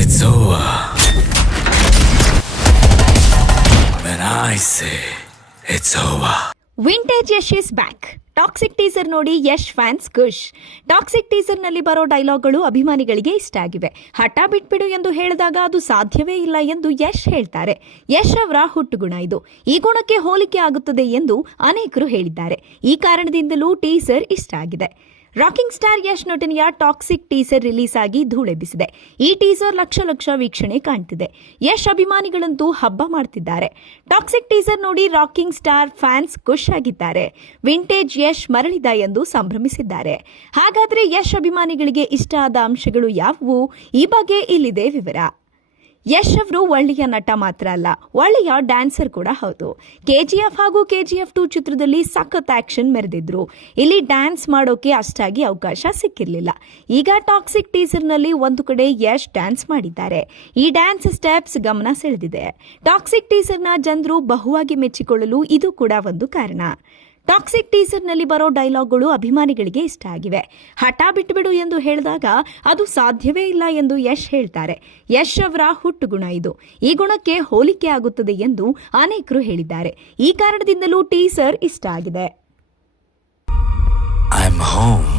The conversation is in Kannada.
It's over when I say it's over. Vintage Yash is back. Toxic teaser ನೋಡಿ ಯಶ್ ಫ್ಯಾನ್ಸ್ ಖುಷ್. ಟಾಕ್ಸಿಕ್ ಟೀಸರ್ ನಲ್ಲಿ ಬರೋ ಡೈಲಾಗ್ಗಳು ಅಭಿಮಾನಿಗಳಿಗೆ ಇಷ್ಟ ಆಗಿವೆ. ಹಠ ಬಿಟ್ಬಿಡು ಎಂದು ಹೇಳಿದಾಗ ಅದು ಸಾಧ್ಯವೇ ಇಲ್ಲ ಎಂದು ಯಶ್ ಹೇಳ್ತಾರೆ. ಯಶ್ ಅವರ ಹುಟ್ಟುಗುಣ ಇದು. ಈ ಗುಣಕ್ಕೆ ಹೋಲಿಕೆ ಆಗುತ್ತದೆ ಎಂದು ಅನೇಕರು ಹೇಳಿದ್ದಾರೆ. ಈ ಕಾರಣದಿಂದಲೂ ಟೀಸರ್ ಇಷ್ಟ ಆಗಿದೆ. ರಾಕಿಂಗ್ ಸ್ಟಾರ್ ಯಶ್ ನಟನೆಯ ಟಾಕ್ಸಿಕ್ ಟೀಸರ್ ರಿಲೀಸ್ ಆಗಿ ಧೂಳೆಬ್ಬಿಸಿದೆ. ಈ ಟೀಸರ್ ಲಕ್ಷ ವೀಕ್ಷಣೆ ಕಾಣ್ತಿದೆ. ಯಶ್ ಅಭಿಮಾನಿಗಳಂತೂ ಹಬ್ಬ ಮಾಡ್ತಿದ್ದಾರೆ. ಟಾಕ್ಸಿಕ್ ಟೀಸರ್ ನೋಡಿ ರಾಕಿಂಗ್ ಸ್ಟಾರ್ ಫ್ಯಾನ್ಸ್ ಖುಷ್ ಆಗಿದ್ದಾರೆ. ವಿಂಟೇಜ್ ಯಶ್ ಮರಳಿದ ಎಂದು ಸಂಭ್ರಮಿಸಿದ್ದಾರೆ. ಹಾಗಾದ್ರೆ ಯಶ್ ಅಭಿಮಾನಿಗಳಿಗೆ ಇಷ್ಟ ಆದ ಅಂಶಗಳು ಯಾವುವು? ಈ ಬಗ್ಗೆ ಇಲ್ಲಿದೆ ವಿವರ. ಯಶ್ ಅವರು ಒಳ್ಳೆಯ ನಟ ಮಾತ್ರ ಅಲ್ಲ, ಒಳ್ಳೆಯ ಡ್ಯಾನ್ಸರ್ ಕೂಡ ಹೌದು. ಕೆಜಿಎಫ್ ಹಾಗೂ ಕೆಜಿಎಫ್ 2 ಚಿತ್ರದಲ್ಲಿ ಸಖತ್ ಆಕ್ಷನ್ ಮೆರೆದಿದ್ರು. ಇಲ್ಲಿ ಡ್ಯಾನ್ಸ್ ಮಾಡೋಕೆ ಅಷ್ಟಾಗಿ ಅವಕಾಶ ಸಿಕ್ಕಿರಲಿಲ್ಲ. ಈಗ ಟಾಕ್ಸಿಕ್ ಟೀಸರ್ನಲ್ಲಿ ಒಂದು ಕಡೆ ಯಶ್ ಡ್ಯಾನ್ಸ್ ಮಾಡಿದ್ದಾರೆ. ಈ ಡ್ಯಾನ್ಸ್ ಸ್ಟೆಪ್ಸ್ ಗಮನ ಸೆಳೆದಿದೆ. ಟಾಕ್ಸಿಕ್ ಟೀಸರ್ನ ಜನರು ಬಹುವಾಗಿ ಮೆಚ್ಚಿಕೊಳ್ಳಲು ಇದು ಕೂಡ ಒಂದು ಕಾರಣ. ಟಾಕ್ಸಿಕ್ ಟೀಸರ್ನಲ್ಲಿ ಬರೋ ಡೈಲಾಗ್ಗಳು ಅಭಿಮಾನಿಗಳಿಗೆ ಇಷ್ಟ ಆಗಿವೆ. ಹಠ ಬಿಟ್ಟುಬಿಡು ಎಂದು ಹೇಳಿದಾಗ ಅದು ಸಾಧ್ಯವೇ ಇಲ್ಲ ಎಂದು ಯಶ್ ಹೇಳ್ತಾರೆ. ಯಶ್ ಅವರ ಹುಟ್ಟುಗುಣ ಇದು. ಈ ಗುಣಕ್ಕೆ ಹೋಲಿಕೆ ಆಗುತ್ತದೆ ಎಂದು ಅನೇಕರು ಹೇಳಿದ್ದಾರೆ. ಈ ಕಾರಣದಿಂದಲೂ ಟೀಸರ್ ಇಷ್ಟ ಆಗಿದೆ. I'm home.